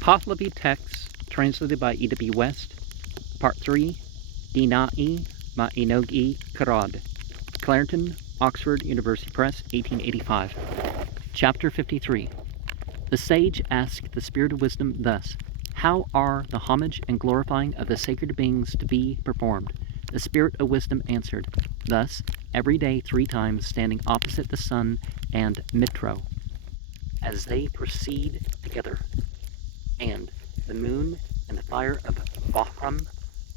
Pahlavi text, translated by E.W. West. Part 3, Dinai Mainogi Khirad. Clarendon, Oxford University Press, 1885. Chapter 53. The sage asked the Spirit of Wisdom thus: How are the homage and glorifying of the sacred beings to be performed? The Spirit of Wisdom answered thus: every day 3 times, standing opposite the sun and Mitro, as they proceed together, and the moon and the fire of Bahram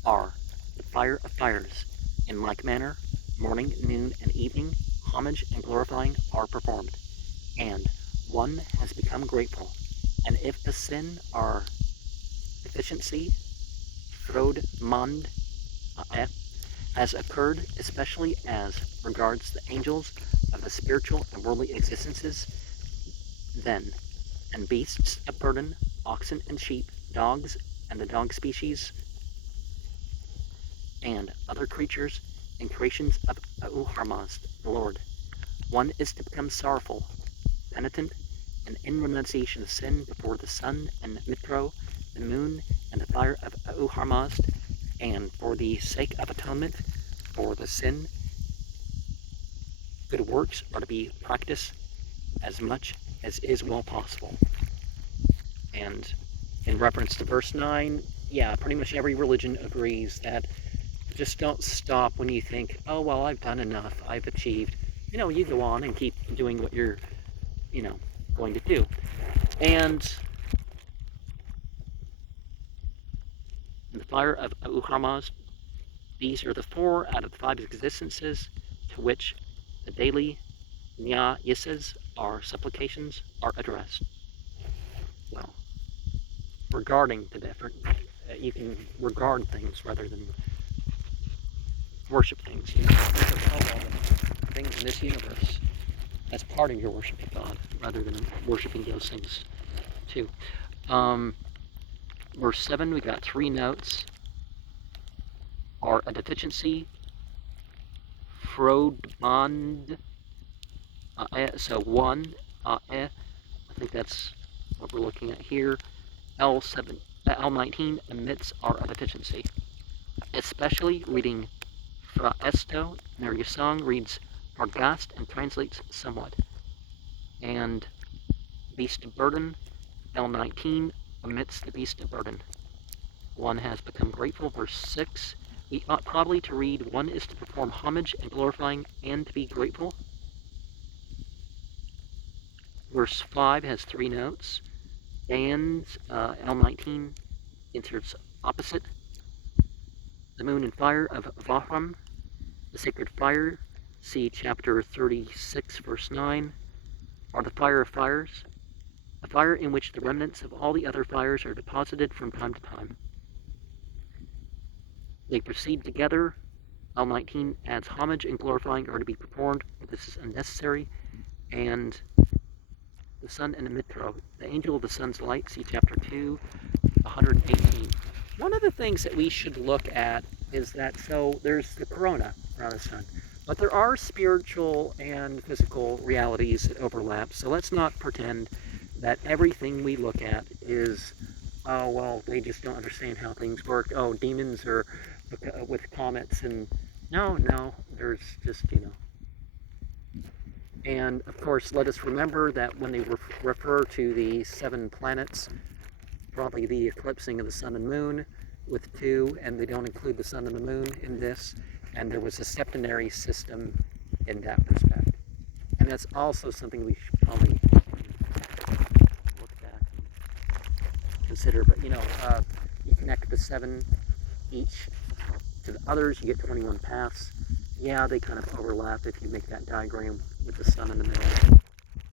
are the fire of fires. In like manner, morning, noon, and evening, homage and glorifying are performed, and one has become grateful. And if the sin or deficiency, frod mand, has occurred, especially as regards the angels of the spiritual and worldly existences, then, and beasts of burden, oxen and sheep, dogs and the dog species, and other creatures and creations of Ahurmazd, the Lord, one is to become sorrowful, penitent, and in renunciation of sin before the sun and Mitro, the moon, and the fire of Ahurmazd, and for the sake of atonement for the sin, good works are to be practiced as much as is well possible. And in reference to verse 9, yeah, pretty much every religion agrees that just don't stop when you think, oh, well, I've done enough, I've achieved. You go on and keep doing what you're, going to do. And in the fire of Ahurmazd, these are the 4 out of the 5 existences to which the daily nyayasas, or supplications, are addressed. Well, regarding the different, you can regard things rather than worship things. Think of all the things in this universe as part of your worship of God, rather than worshiping those things too. Verse 7, we got 3 notes. Are a deficiency, frodmand, so 1, I think that's what we're looking at here. L19 omits are a deficiency. Especially reading Fra Esto, Mary Song reads Argast and translates somewhat. And beast of burden, L19 omits the beast of burden. One has become grateful, verse 6. We ought probably to read, one is to perform homage and glorifying and to be grateful. Verse 5 has 3 notes. And L19 inserts opposite. The moon and fire of Vahram, the sacred fire, see chapter 36, verse 9, are the fire of fires, a fire in which the remnants of all the other fires are deposited from time to time. They proceed together. L19 adds homage and glorifying are to be performed, but this is unnecessary. And the sun and the Mitro, the angel of the sun's light, see chapter 2, 118. One of the things that we should look at is that, so there's the corona around the sun, but there are spiritual and physical realities that overlap, so let's not pretend that everything we look at is, oh, well, they just don't understand how things work. Oh, demons are with comets, and no, there's just, And, of course, let us remember that when they refer to the 7 planets, probably the eclipsing of the sun and moon with 2, and they don't include the sun and the moon in this, and there was a septenary system in that respect. And that's also something we should probably look at and consider. But, you connect the 7 each to the others, you get 21 paths. Yeah, they kind of overlap if you make that diagram with the sun in the middle.